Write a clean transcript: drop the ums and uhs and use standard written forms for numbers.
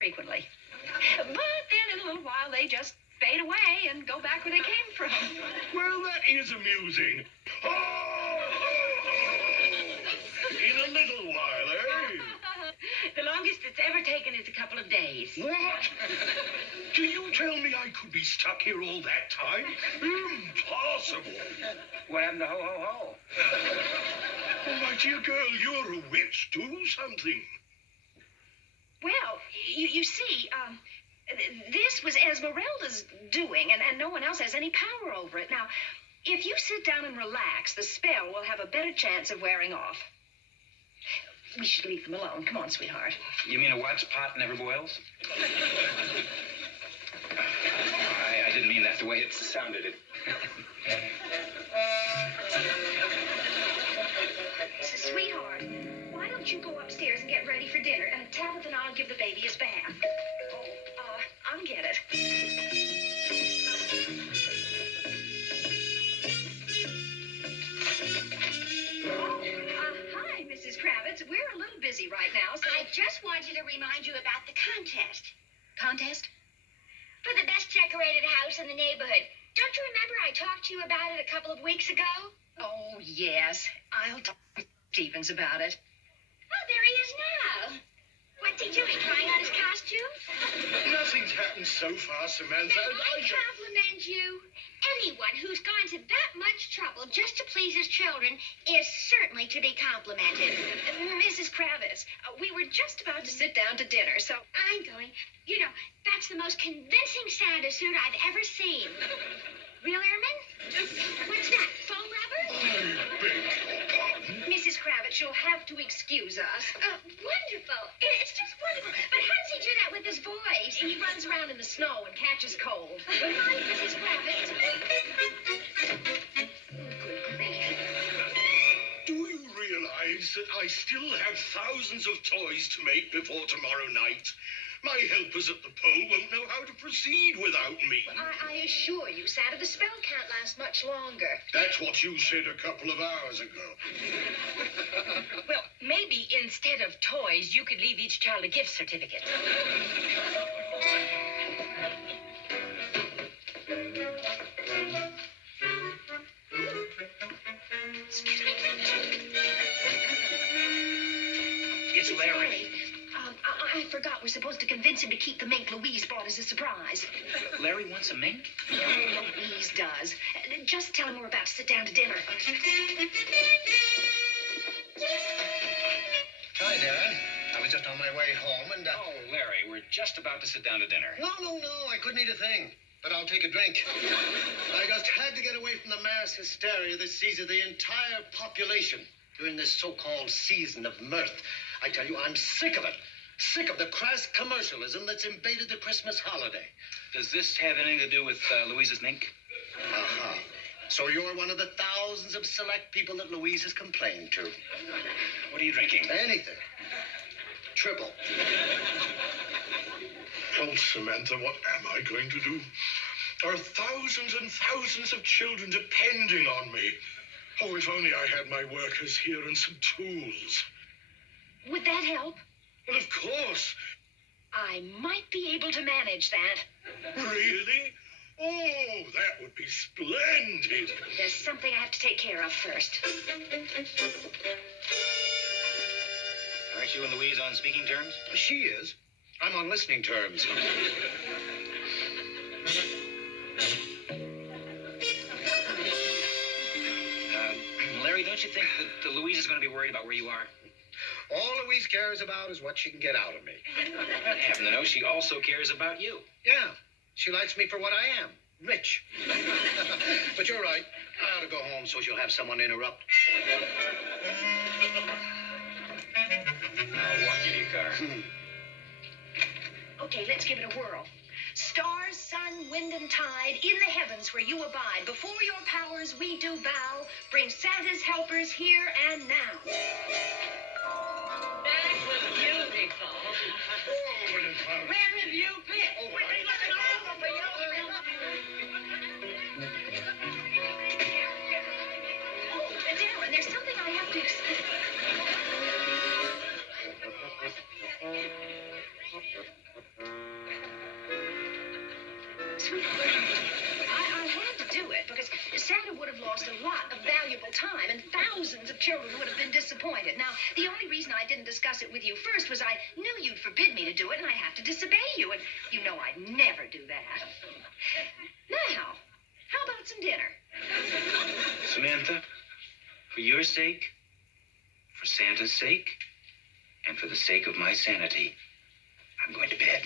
frequently. But then in a little while, they just fade away and go back where they came from. Well, that is amusing. Oh, oh, oh. In a little while, eh? The longest it's ever taken is a couple of days. What? Do you tell me I could be stuck here all that time? Impossible. What happened to ho, ho, ho? Oh, my dear girl, you're a witch. Do something. Well, you see, this was Esmeralda's doing, and no one else has any power over it. Now, if you sit down and relax, the spell will have a better chance of wearing off. We should leave them alone. Come on, sweetheart. You mean a wax pot never boils? I didn't mean that the way it sounded. Sweetheart, why don't you go upstairs and get ready for dinner, and Tabitha and I'll give the baby his bath. Oh, I'll get it. Hi, Mrs. Kravitz. We're a little busy right now, so... I just wanted to remind you about the contest. Contest? For the best decorated house in the neighborhood. Don't you remember I talked to you about it a couple of weeks ago? Oh, yes. I'll talk to Stevens about it. Oh, there he is now. What's he doing, trying on his costume? Nothing's happened so far, Samantha. Then I compliment you. Anyone who's gone to that much trouble just to please his children is certainly to be complimented. Mrs. Kravitz, we were just about to sit down to dinner, so... I'm going. You know, that's the most convincing Santa suit I've ever seen. Real airman? What's that, foam rubber? I beg your pardon. Mrs. Kravitz, you'll have to excuse us. Wonderful. It's just wonderful. But how does he do that with his voice? He runs around in the snow and catches cold. Hi, Mrs. Kravitz. Do you realize that I still have thousands of toys to make before tomorrow night? My helpers at the pole won't know how to proceed without me. I assure you, Santa, the spell can't last much longer. That's what you said a couple of hours ago. Well, maybe instead of toys, you could leave each child a gift certificate. Excuse me. It's Larry. I forgot we're supposed to convince him to keep the mink Louise bought as a surprise. Larry wants a mink? Louise does. Just tell him we're about to sit down to dinner. Hi, Dad. I was just on my way home and... Oh, Larry, we're just about to sit down to dinner. No, I couldn't eat a thing. But I'll take a drink. I just had to get away from the mass hysteria that seizes the entire population during this so-called season of mirth. I tell you, I'm sick of it. Sick of the crass commercialism that's invaded the Christmas holiday. Does this have anything to do with Louise's mink? Uh-huh. So you're one of the thousands of select people that Louise has complained to. What are you drinking? Anything. Triple. Oh, Samantha, what am I going to do? There are thousands and thousands of children depending on me. Oh, if only I had my workers here and some tools. Would that help? Well, of course. I might be able to manage that. Really? Oh, that would be splendid. There's something I have to take care of first. Aren't you and Louise on speaking terms? She is. I'm on listening terms. Larry, don't you think that Louise is going to be worried about where you are? All Louise cares about is what she can get out of me. I happen to know she also cares about you. Yeah, she likes me for what I am, rich. But you're right. I ought to go home so she'll have someone to interrupt. I'll walk you to your car. Okay, let's give it a whirl. Stars, sun, wind, and tide, in the heavens where you abide, before your powers we do bow, bring Santa's helpers here and now. That was beautiful. Where have you been? We've been looking all over you. Oh, Darren, there's something I have to explain. Sweetheart, I had to do it because Santa would have lost a lot of valuable time and thousands of children would have been disappointed. Now, the only reason I didn't discuss it with you first was I knew you'd forbid me to do it and I'd have to disobey you. And you know I'd never do that. Now, how about some dinner? Samantha, for your sake, for Santa's sake, and for the sake of my sanity, I'm going to bed.